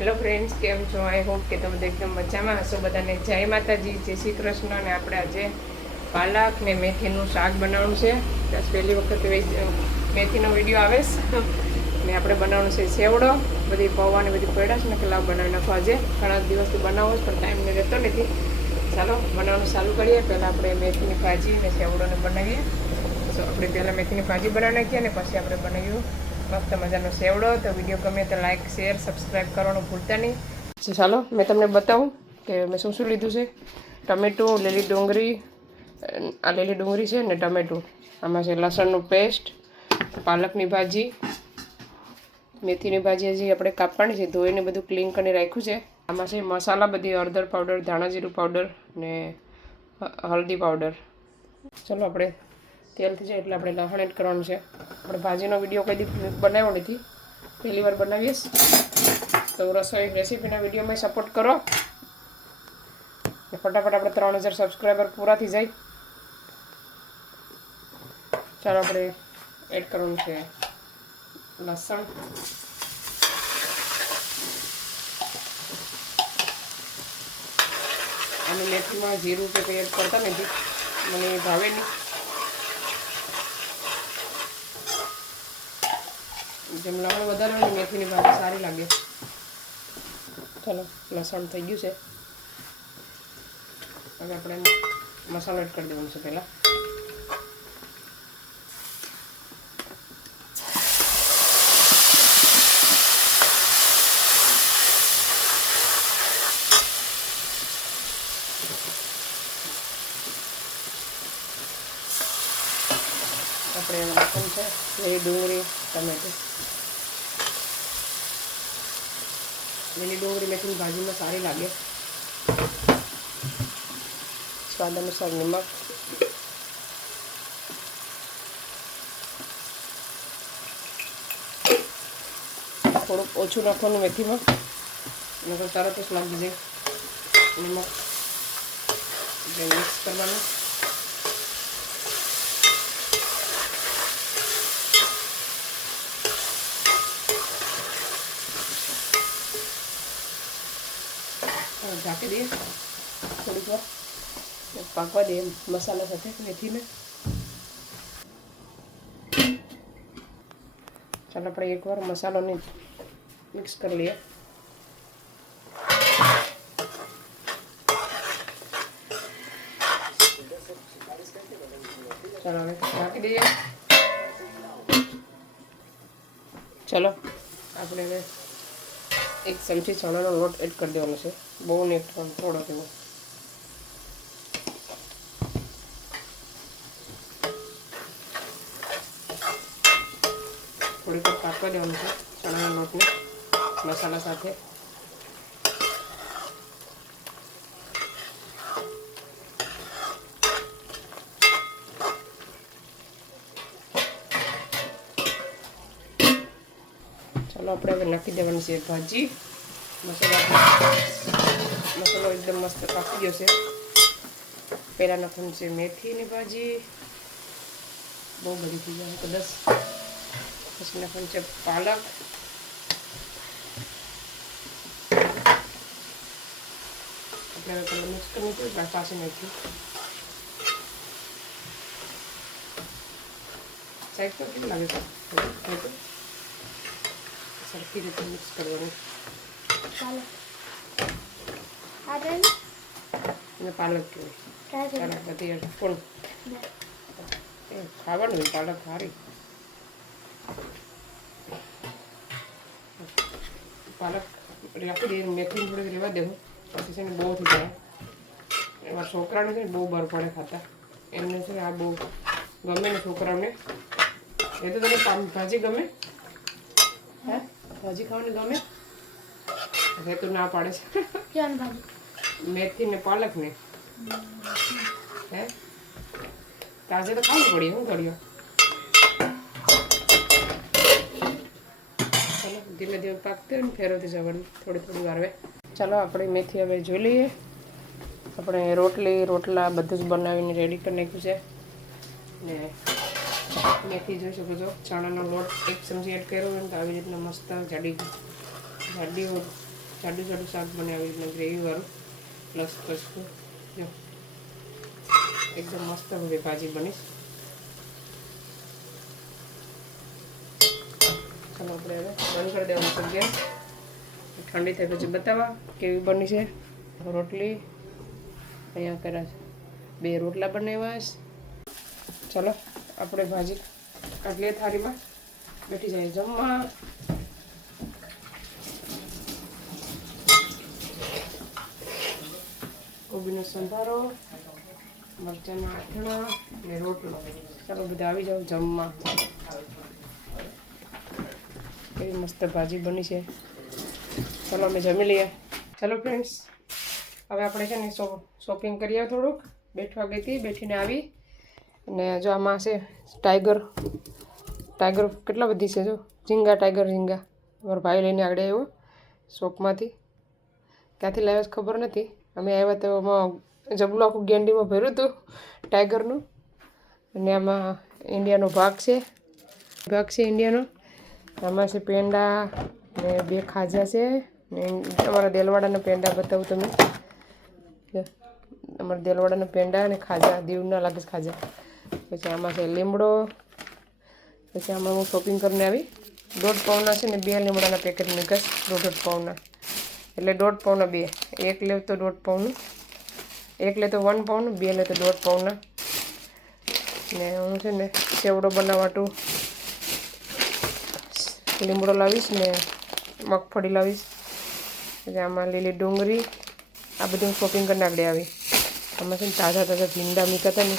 Hello friends, કેમ છો? I hope કે તમે એકદમ મજામાં હશો. બધાને જય માતાજી, જય શ્રી કૃષ્ણ. અને આપણે આજે પાલક ને મેથીનું શાક બનાવવાનું છે. બસ પહેલી વખત મેથીનો વિડીયો આવે છે ને આપણે બનાવવાનું છે સેવડો. બધી પૌવાની બધી પડ્યા છે ને કે લાવ બનાવી નાખો. આજે ઘણા દિવસથી બનાવો પણ ટાઈમ ને રહેતો નથી. ચાલો બનાવવાનું ચાલુ કરીએ. પહેલાં આપણે મેથીની ભાજી ને સેવડોને બનાવીએ. તો આપણે પહેલાં મેથીની ભાજી બનાવી નાખીએ અને પછી આપણે બનાવ્યું મસ્ત મજાનો સેવડો. તો વિડીયો ગમે તો લાઇક, શેર, સબસ્ક્રાઈબ કરવાનું ભૂલતા નહીં. ચાલો મેં તમને બતાવું કે મેં શું શું લીધું છે. ટમેટું, લીલી ડુંગળી, આ લીલી ડુંગળી છે ને ટમેટું. આમાં છે લસણનું પેસ્ટ, પાલકની ભાજી, મેથીની ભાજી હજી આપણે કાપવાની છે. ધોઈને બધું ક્લીન કરીને રાખ્યું છે. આમાં છે મસાલા બધી હળદર પાવડર, ધાણા જીરું પાવડર ને હળદી પાવડર. ચલો આપણે તેલ થઈ જાય એટલે આપણે લસણ એડ કરવાનું છે. આપણે ભાજીનો વિડીયો કઈ દી બનાવ્યો નથી, પહેલી વાર બનાવીએ. તો રસોઈ રેસીપીના વિડીયોમાં સપોર્ટ કરો ને ફટાફટ આપણે 3000 સબસ્ક્રાઈબર પૂરા થઈ જાય. ચાલો આપણે એડ કરવાનું છે લસણ, અને મેથીમાં જીરું કે કંઈ એડ કરતા નથી, મને ભાવે નહીં. જેમ લસણ વધારે હોય મેથીની ભાજી સારી લાગે. ચાલો લસણ થઈ ગયું છે. હવે આપણે મસાલો એડ કરી દેવાનો છે. પહેલાં આપણે નાખવાનું છે લીલી ડુંગળી, ટમેટું. લીલી ડુંગળી મેથીની ભાજીમાં સારી લાગે. સ્વાદ અનુસાર નમક, થોડુંક ઓછું નાખવાનું મેથીમાં, નકર તરત જ લાગી જાય. નમક એટલે મિક્સ કરવાનું. ઢાંકી દઈએ થોડીક વાર, પાકવા દઈએ મસાલા સાથે મેથીને. ચાલો આપણે એકવાર મસાલોને મિક્સ કરી લઈએ. ચાલો હવે ઢાંકી દઈએ. ચાલો આપણે હવે 1 ચમચી ચણાનો લોટ એડ કરી દેવાનો છે. બહુ નહીં એડ કરવાનો, થોડો એવો. થોડીક વાર પાકવા દેવાનું છે ચણાના લોટને મસાલા સાથે. ચાલો આપણે હવે નાખી દેવાની છે ભાજી. મસાલો એકદમ મસ્ત પાકી ગયો છે. પહેલાં નાખવાનું છે મેથીની ભાજી, બહુ બધી થઈ જાય તો 10. પછી નાખવાનું છે પાલક, આપણે હવે પહેલાં મિક્સ કરવું પડે. પાછી નાખ્યું સાઈડ પર કેવું લાગે છે, સરખી રીતે મિક્સ કરવાનું. અને પાલક કહેવાય. ચાલો બધી કોણ ખાવાનું હોય પાલક સારી. પાલક રાખી દઈએ, મેથી થોડીક રહેવા દેવું. પછી છે ને બહુ થઈ જાય. એમાં છોકરાને છે ને બહુ બર પડે ખાતા. એમને છે ને આ બહુ ગમે ને છોકરાઓને. એ તો તને ભાજી ગમે? હે ભાજી ખાવાની ગમે? હવે તું ના પાડે છે. મેથી ને પાલક ને હે તાજે તો ખાવું પડી. શું કર્યો? ચાલો ધીમે ધીમે પાકते હોય ને ફેરવતી જવાનું થોડી થોડી વાર. ચાલો આપણે મેથી હવે જોઈ લઈએ. આપણે રોટલા બધું જ બનાવીને રેડી કરી નાખ્યું છે. ને મેથી જોઈ શકો છો. ચણાનો લોટ 1 ચમચી એડ કર્યો હોય ને તો આવી રીતના મસ્ત જાડી જાડું જાડું શાક બને આવી રીતના ગ્રેવીવાળું પ્લસ કચકું. જો એકદમ મસ્ત બધી ભાજી બનીશ. ચાલો આપણે હવે બંધ કરી દેવાનું છે ગેસ. ઠંડી થાય પછી બતાવવા કેવી બની છે. રોટલી અહીંયા કર્યા છે, 2 રોટલા બનાવ્યા. ચાલો આપણે ભાજી કાઢીએ થાળીમાં, બેઠી જાય જમવા. કોબીનો સંભારો, મરચાંના આથણા અને રોટલો. ચાલો બધા આવી જાઓ જમવા. કેવી મસ્ત ભાજી બની છે. ચાલો અમે જમી લઈએ. ચાલો ફ્રેન્ડ્સ, હવે આપણે છે ને શોપિંગ કરીએ. થોડુંક બેઠવા ગઈ હતી, બેઠીને આવી. અને જો આમાં છે ટાઈગર કેટલા બધી છે. જો ટાઈગર ઝીંગા મારો ભાઈ લઈને આગળ આવ્યો શોપમાંથી. ક્યાંથી લાવ્યો ખબર નથી. અમે આવ્યા તો એમાં જબલું આખું ગેંડીમાં ભર્યું હતું ટાઈગરનું. અને આમાં ઇન્ડિયાનો ભાગ છે ઇન્ડિયાનો. આમાં છે પેંડા ને 2 ખાજા છે. ને અમારા દેલવાડાના પેંડા બતાવું તમે. અમારા દેલવાડાના પેંડા અને ખાજા દીવના લાગે ખાજા. પછી આમાં છે લીમડો. પછી આમાં હું શોપિંગ કરીને આવી. 1.5 પાઉના છે ને 2 લીમડાના પેકેટ મૂક્યા. 1.5 પાઉના એટલે 1.5 પાઉના 2. 1 લેવ તો 1.5 પાઉનું, 1 લે તો 1 પાઉનું, 2 લે તો 1.5 પાઉના. ને હું છે ને સેવડો બનાવવાટું લીમડો લાવીશ ને મગફળી લાવીશ. પછી આમાં લીલી ડુંગળી, આ બધું શોપિંગ કરીને આગળ આવી. આમાં છે ને તાજા ભીંડા મીકા હતા ને,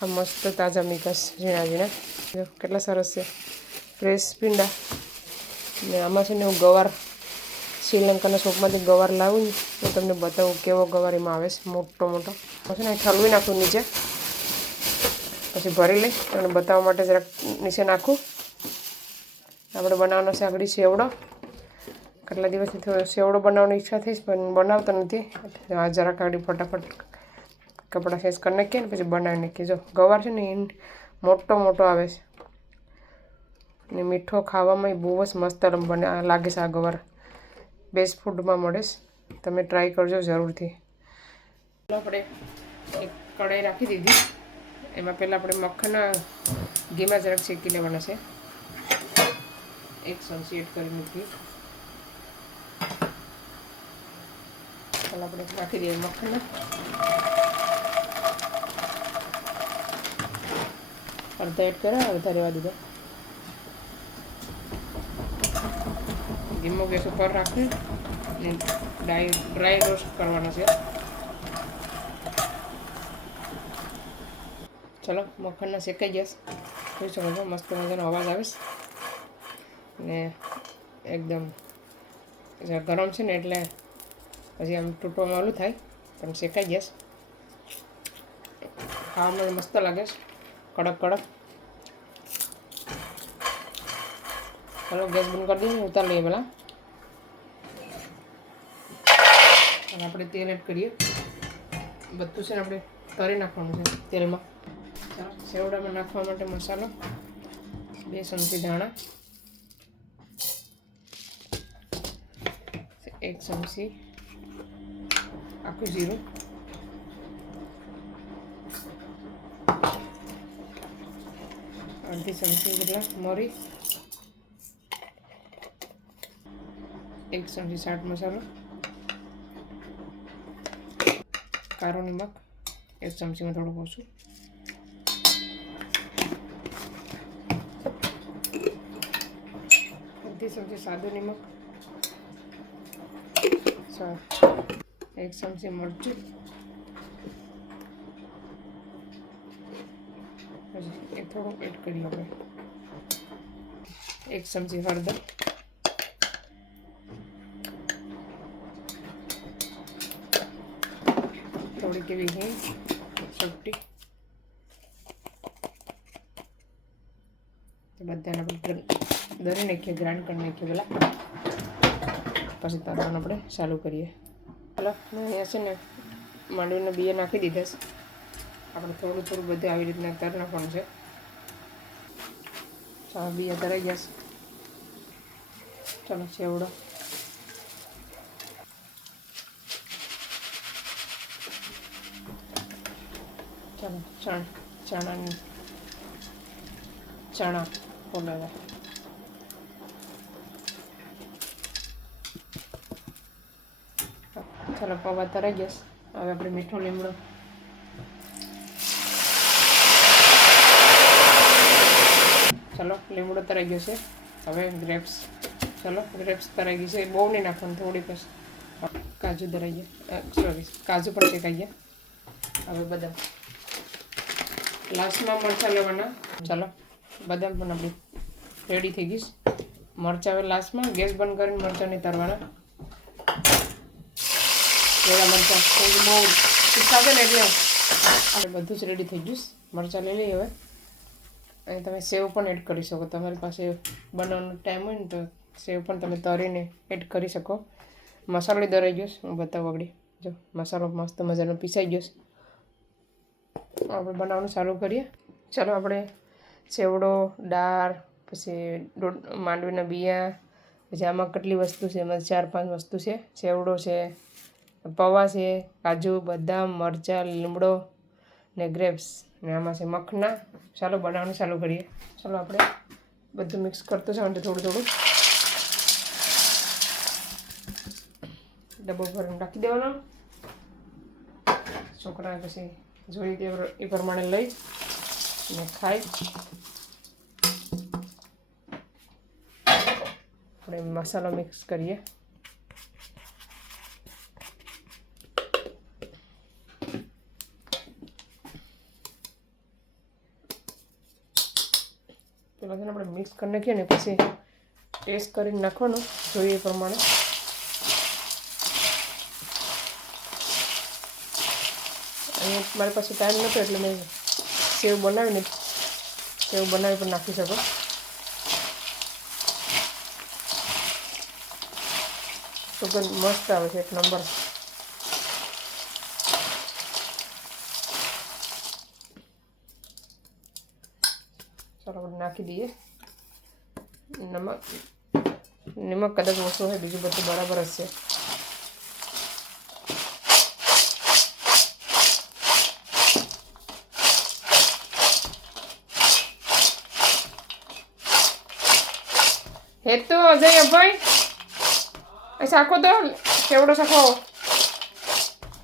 આ મસ્ત તાજા મીકાશ ઝીણા ઝીણા. જો કેટલા સરસ છે ફ્રેશ ભીંડા. ને આમાં છે ને હું ગવાર શ્રીલંકાના શોપમાંથી ગવાર લાવું ને હું તમને બતાવું કેવો ગવાર એમાં આવે છે. મોટો પછી ને ઠલવી નાખું નીચે, પછી ભરી લઈ અને બતાવવા માટે જરાક નીચે નાખું. આપણે બનાવવાનો છે આગળ સેવડો. કેટલા દિવસથી થોડો સેવડો બનાવવાની ઈચ્છા થઈ પણ બનાવતો નથી. આ જરાક આગળ ફટાફટ કપડાં ફેસ કરી નાખીએ ને પછી બનાવી નાખીએ. જો ગવાર છે ને એ મોટો આવે છે ને મીઠો ખાવામાં બહુ જ મસ્ત લાગે છે. આ ગવાર બેસ્ટ ફૂડમાં મળે છે, તમે ટ્રાય કરજો જરૂરથી. આપણે એક કઢાઈ રાખી દીધી. એમાં પહેલાં આપણે મખના ઘીમાં જરાક શેકી લેવાના છે. 1 ચમચી એડ કરી મૂકી. ચાલો આપણે નાખી દઈએ મખના. અડધા એડ કર્યા, અડધા રહેવા દીધા. ધીમો ગેસ ઉપર રાખી ડ્રાય રોસ્ટ કરવાનો છે. ચલો મખણના શેકાઈ ગયા. જોઈ શકો છો મસ્ત મજાનો અવાજ આવે છે. ને એકદમ ગરમ છે ને એટલે પછી આમ તૂટવામાં ઓલું થાય, પણ શેકાઈ ગયા. ખાવામાં મસ્ત લાગે છે, કડક. ચાલો ગેસ બંધ કરી દઈએ, ઉતાર લઈએ પહેલાં. અને આપણે તેલ એડ કરીએ. બધું છે ને આપણે તળી નાખવાનું છે તેલમાં. ચાલો સેવડામાં નાખવા માટે મસાલો 2 ચમચી ધાણા, 1 ચમચી આખું જીરું, 1/2 ચમચી જેટલા મરી, 1 ચમચી ચાટ મસાલો, કારો નમક 1 ચમચીમાં થોડું ઓછું, 1 ચમચી સાદું નમક, 1 ચમચી મરચું, પછી એ થોડું એડ કરી આપણે 1 ચમચી હળદર, થોડીક એવી હિંગ ચપટી. બધાને આપણે દરી નાખીએ, ગ્રાઇન્ડ કરી નાખીએ પહેલાં, પછી તળવાનું આપણે ચાલુ કરીએ. ચાલો અહીંયા છે ને માંડવીના બિયા નાખી દીધા છે. આપણે થોડું બધું આવી રીતના તળી નાખવાનું છે. ચાલો બિયા તરાઈ ગયા છે. ચાલો સેવડો ચાલો ચણા ફોલેલા. ચાલો પૌવા તરાઈ જશે. હવે આપણે મીઠો લીમડો, ચાલો લીમડો તરાઈ ગયો છે. હવે ગ્રેપ્સ, ચાલો ગ્રેપ્સ તરાઈ ગઈ છે. બહુ નહીં નાખવાનું, થોડીક જ. કાજુ ધરાઈ ગયા, સોરી કાજુ પણ શેકાઈ ગયા. હવે બદામ લાસ્ટમાં મરચાં લેવાના. ચાલો બદામ પણ આપણી રેડી થઈ ગઈશ. મરચાં હવે લાસ્ટમાં ગેસ બંધ કરીને મરચાં નહીં તરવાના. લીલા મરચાં બહુ તીખા છે ને એટલે આપણે બધું જ રેડી થઈ ગયું. મરચાં લઈ લઈએ હવે. અને તમે સેવ પણ એડ કરી શકો. તમારી પાસે બનાવવાનો ટાઈમ હોય ને તો સેવ પણ તમે તરીને એડ કરી શકો. મસાલો દરાઈ ગયો, હું બતાવું આગળ. જો મસાલો મસ્ત મજાનો પીસાઈ ગયો. આપણે બનાવવાનું ચાલુ કરીએ. ચાલો આપણે સેવડો, દાળ, પછી માંડવીના બિયા, પછી આમાં કેટલી વસ્તુ છે, એમાં 4-5 વસ્તુ છે. સેવડો છે, પૌવા છે, કાજુ, બદામ, મરચાં, લીમડો ને ગ્રેપ્સ, ને આમાં છે મખના. ચાલો બનાવવાનું ચાલુ કરીએ. ચાલો આપણે બધું મિક્સ કરતું જવાનું થોડું ડબ્બો ભરીને રાખી દેવાનો. છોકરા પછી જોઈએ એ પ્રમાણે લઈ ને ખાઈ. આપણે મસાલો મિક્સ કરીએ. પેલા છે ને આપણે મિક્સ કરી નાખીએ ને પછી ટેસ્ટ કરીને નાખવાનું જોઈએ એ પ્રમાણે. અહીંયા મારી પાસે ટાઈમ નહોતો એટલે મેં સેવ બનાવી પણ નાખી શકો. સુગંધ મસ્ત આવે છે, એક નંબર. ચાલો આપણે નાખી દઈએ નમક કદાચ ઓછો હોય, બીજું બધું બરાબર જ છે. હેતુ અજય ભાઈ એ શાખો તો કેવડો શાખો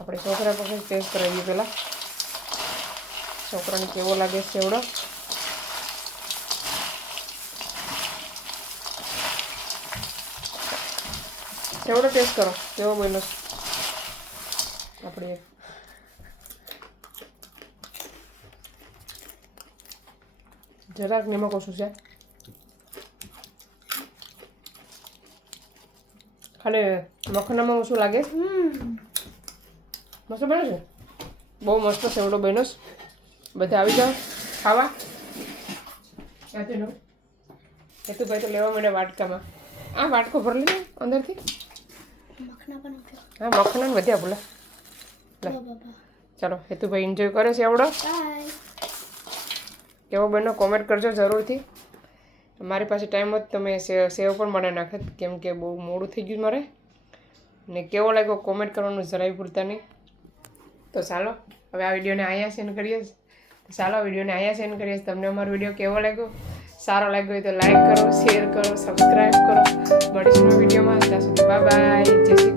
આપણે છોકરા પાસે ટેસ્ટ કરાવીએ. પહેલાં છોકરાને કેવો લાગે સેવડો. સેવડો ટેસ્ટ કરો કેવો બન્યો. આપણે જરાક નિમક ઓછું છે. ખાલી મખનામાં ઓછું લાગે. મસ્ત બન્યો છે, બહુ મસ્ત સેવડો બન્યો. બધા આવી જાઓ ખાવા. ક્યાંથી લો હેતુ ભાઈ તો લેવા મને વાટકામાં. આ વાટકો ભરી લીધો અંદરથી. હા મખના વધ્યા બોલા. ચાલો હેતુભાઈ એન્જોય કરે છે એવડો. કેવો બન્યો કોમેન્ટ કરજો જરૂરથી. મારી પાસે ટાઈમ હોત તો મેં સેવ પણ બનાવી નાખત, કેમ કે બહુ મોડું થઈ ગયું મારે. ને કેવો લાગ્યો કોમેન્ટ કરવાનું જરાય ભૂલતા નહીં. તો ચાલો હવે આ વિડીયોને અહીંયા સેન્ડ કરીએ. તમને અમારો વિડીયો કેવો લાગ્યો, સારો લાગ્યો હોય તો લાઈક કરો, શેર કરો, સબસ્ક્રાઈબ કરો. મળીશું વિડીયોમાં. ત્યાં સુધી બાય બાય. જય શ્રી